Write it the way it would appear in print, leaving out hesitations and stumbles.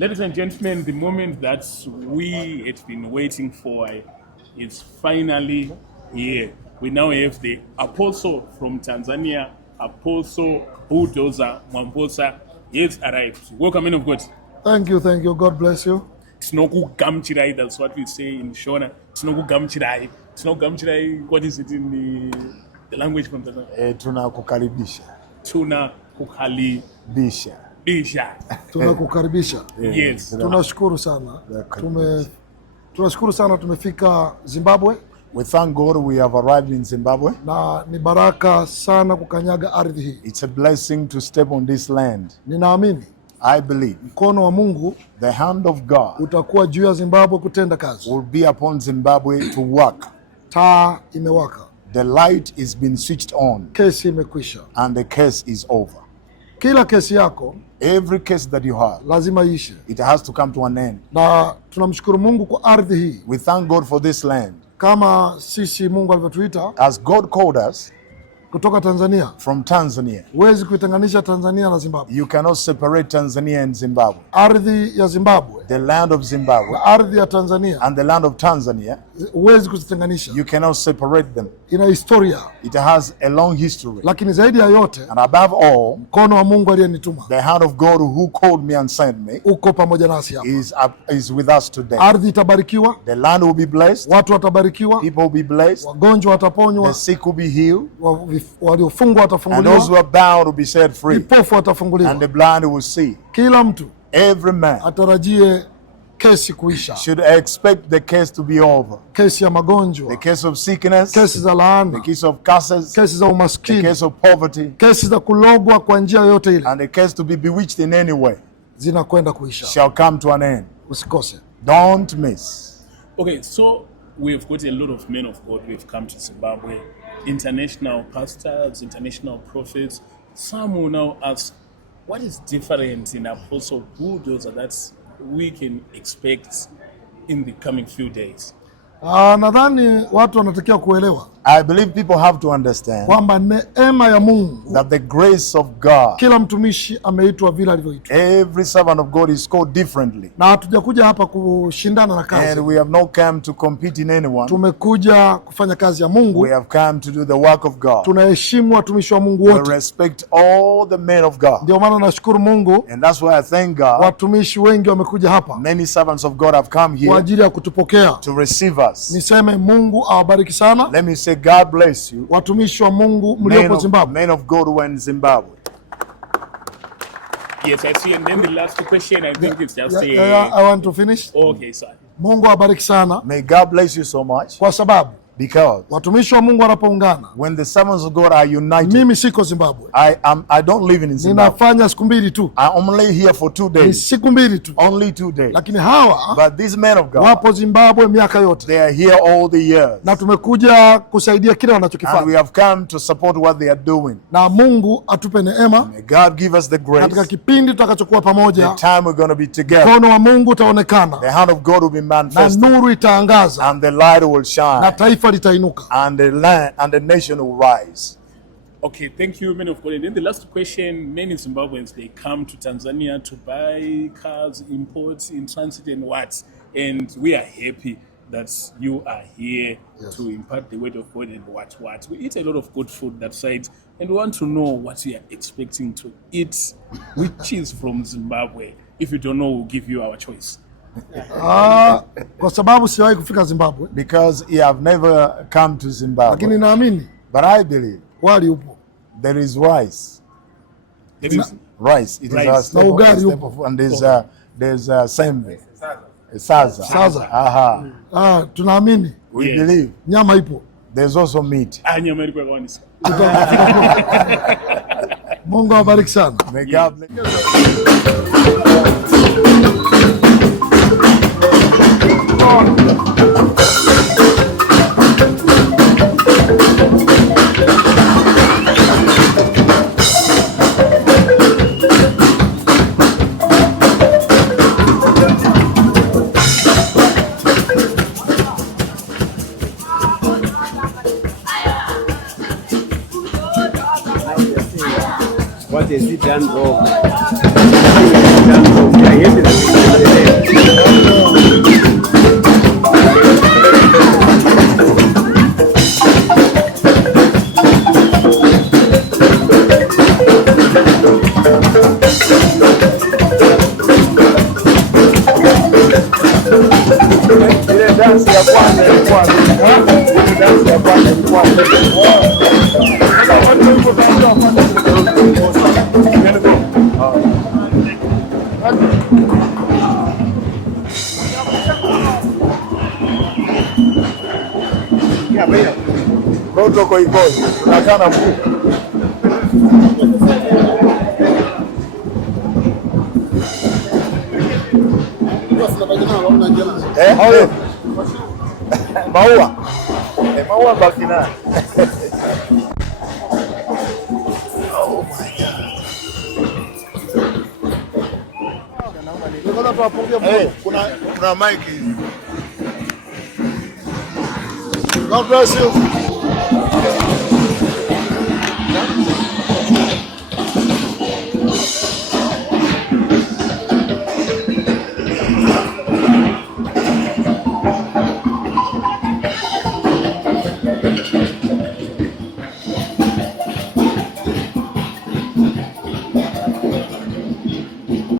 Ladies and gentlemen, the moment that we had been waiting for is finally here. We now have the apostle from Tanzania, Apostle Bulldozer Mamposa. He has arrived. Welcome, man of God. Thank you. God bless you. Tinokugamchirai, that's what we say in Shona. Tinokugamchirai. What is it in the language from Tanzania? Tunakukaribisha. Tunakukaribisha. Tunakukaribisha. Yes. Tunashukuru sana tumefika Zimbabwe. We thank God we have arrived in Zimbabwe. Na ni baraka sana kukanyaga ardhi hii. It's a blessing to step on this land. Ninaamini, I believe, mkono wa Mungu, the hand of God, utakuwa juu ya Zimbabwe kutenda kazi. will be upon Zimbabwe to work. Taa imewaka. The light is been switched on. Kesi imekwisha. And the case is over. Kila kesi yako, every case that you have, lazima ishe. It has to come to an end. Na tunamshukuru Mungu kwa ardhi hii. We thank God for this land. Kama sisi Mungu alivyotuita, as God called us kutoka Tanzania. From Tanzania. Huwezi kuitenganisha Tanzania na Zimbabwe. You cannot separate Tanzania and Zimbabwe. Ardhi ya Zimbabwe, the land of Zimbabwe, na ardhi ya Tanzania, and the land of Tanzania, huwezi kuzitenganisha. You cannot separate them. Ina historia. It has a long history. Lakini zaidi ya yote, and above all, mkono wa Mungu aliyenituma, the hand of God who called me and sent me, uko pamoja nasi hapa, is with us today. Ardhi itabarikiwa. The land will be blessed. Watu watabarikiwa. People will be blessed. Wagonjwa wataponywa. The sick will be healed. Waliofungwa watafunguliwa. And those who are bound will be set free. Vipofu watafunguliwa. And the blind will see. Kila mtu, every man, atarajie kesi kuisha. Should expect the case to be over. Kesi ya magonjwa. The case of sickness. Kesi za laana. The case of curses. Kesi za umaskini. The case of poverty. Kesi za kulogwa kwa njia yote ile. And the case to be bewitched in any way. Zinakwenda kuisha. Shall come to an end. Usikose. Don't miss. Okay, so we've got a lot of men of God who have come to Zimbabwe, international pastors, international prophets. Some will now ask, what is different in Apostle Bulldozer that we can expect in the coming few days? Nadhani watu wanatakiwa kuelewa. I believe people have to understand kwamba neema ya Mungu, that the grace of God, kila mtumishi ameitwa vile alivyoitwa. Every servant of God is called differently. Na hatujakuja hapa kushindana na kazi. And we have not come to compete in anyone. Tumekuja kufanya kazi ya Mungu. We have come to do the work of God. Tunaheshimu watumishi wa Mungu wote. We respect all the men of God. Ndio maana nashukuru Mungu. And that's why I thank God. Watumishi wengi wamekuja hapa. Many servants of God have come here kwa ajili ya kutupokea. To receive us. Niseme Mungu awabariki sana. Let me say God bless you. Watumishi wa Mungu mliopo Zimbabwe. Men of God who are in Zimbabwe. Yes, I see. And then the last question, I think it's just I want to finish. Okay, sir. Mungu awabariki sana. May God bless you so much. Kwa sababu, because watumishi wa Mungu wanapoungana, when the servants of God are united, mimi siko Zimbabwe. I don't live in Zimbabwe. Ninafanya siku mbili tu. I'm only here for 2 days. Ni siku mbili tu. Only 2 days. Lakini hawa, but these men of God, wapo Zimbabwe miaka yote. They are here all the years. Na tumekuja kusaidia kile wanachokifanya. And we have come to support what they are doing. Na Mungu atupe neema. May God give us the grace. Katika kipindi tutakachokuwa pamoja, the time we're going to be together, mkono wa Mungu utaonekana. The hand of God will be manifested. Na nuru itaangaza. And the light will shine. Na taifa litainuka. And the land and the nation will rise. Okay, thank you, men of God. And then the last question, many Zimbabweans, they come to Tanzania to buy cars, imports, in transit and what? And we are happy that you are here, yes, to impart the word of God and what. We eat a lot of good food that side, and we want to know what you are expecting to eat, which is from Zimbabwe. If you don't know, we'll give you our choice. Kwa sababu siwahi kufika Zimbabwe. Because you have never come to Zimbabwe. Lakini naamini But I believe wali upo. there is rice. There is Rice. It is Rice. a staple, Na ugali staple food. And there's sembe. Saza. Saza. Aha. Tunaamini. We Yes. believe Nyama ipo. there's also meat. nyama ilikuwa kanisa. Mungu awabariki sana. May God bless. What is it done wrong? I hate Ile dansi ya kwanza ilikuwa dansi ya kwanza ilikuwa protocol iko tunakana mkuu. Maua. Maua baki nayo. Oh my God. Kuna mic. God bless you.